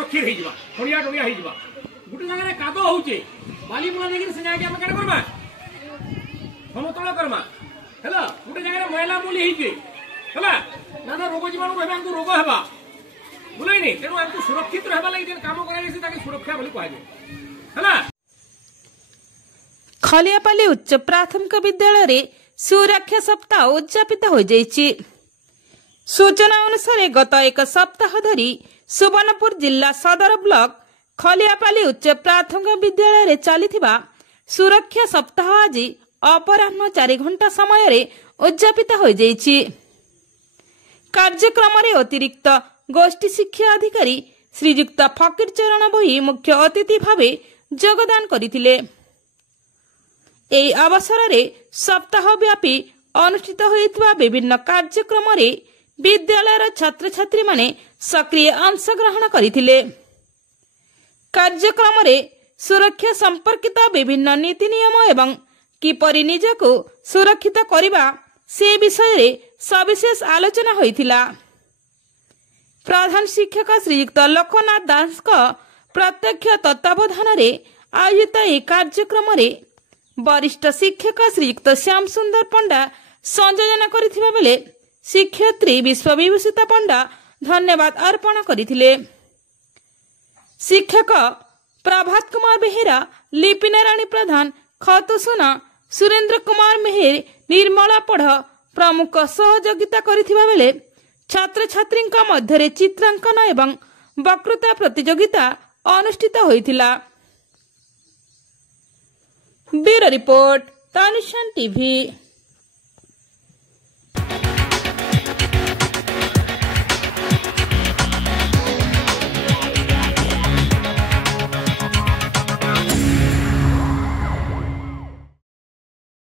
सुरक्षित हो खड़िया डोरिया हो गोटे जगह काद होचे बाली बुला देखिए से जाके हम काट करबा समतल करबा हैला गोटे जगह मैला मूली होचे हैला नाना रोग जीवाणु कहबा हमको रोग हेबा बुलाइनी तेणु हमको सुरक्षित रहबा लागि जेन काम करा जाय ताके सुरक्षा बोली कहै हैला। खलियापाली उच्च प्राथमिक विद्यालय रे सुरक्षा सप्ताह उद्यापित हो जाइछि। सूचना अनुसार गत एक सप्ताह धरी सुवर्णपुर जिला सदर ब्लॉक खलियापाली उच्च प्राथमिक विद्यालय रे चलिथिबा सुरक्षा सप्ताह आज अपराह्न 4 घंटा समय रे उद्यापित हो जाइछि। कार्यक्रम रे अतिरिक्त गोष्ठी शिक्षा अधिकारी श्रीयुक्त फकीर चरण भोई मुख्य अतिथि भावे योगदान करथिले। एई अवसर रे सप्ताह व्यापी अनुष्ठित होइतबा विभिन्न कार्यक्रम रे विद्यालयर छात्र छात्री माने सक्रिय अंशग्रहण करथिले। कार्यक्रम रे सुरक्षा संपर्कित विभिन्न नीति नियम एवं किपरि निजको सुरक्षित करिबा से विषय रे सविशेष आलोचना होइथिला। प्रधान शिक्षक श्रीयुक्त लोकनाथ दास का प्रत्यक्ष तत्वावधान रे आयोजित ए कार्यक्रम रे वरिष्ठ शिक्षक श्रीयुक्त श्याम सुंदर पंडा संयोजन करथिबा बेले शिक्षयित्री विश्वविभूषिता पंडा धन्यवाद अर्पण करथिले। शिक्षक प्रभात कुमार बेहेरा, लिपिना राणी प्रधान, खतुसुना, सुरेंद्र कुमार मेहेर, निर्मला पढ़ प्रमुख सहयोगिता करथिबा बेले छात्र छात्री मध्य चित्रांकन एवं वक्तृता प्रतियोगिता अनुष्ठित होइथिला। Bureau report, Tanushan TV.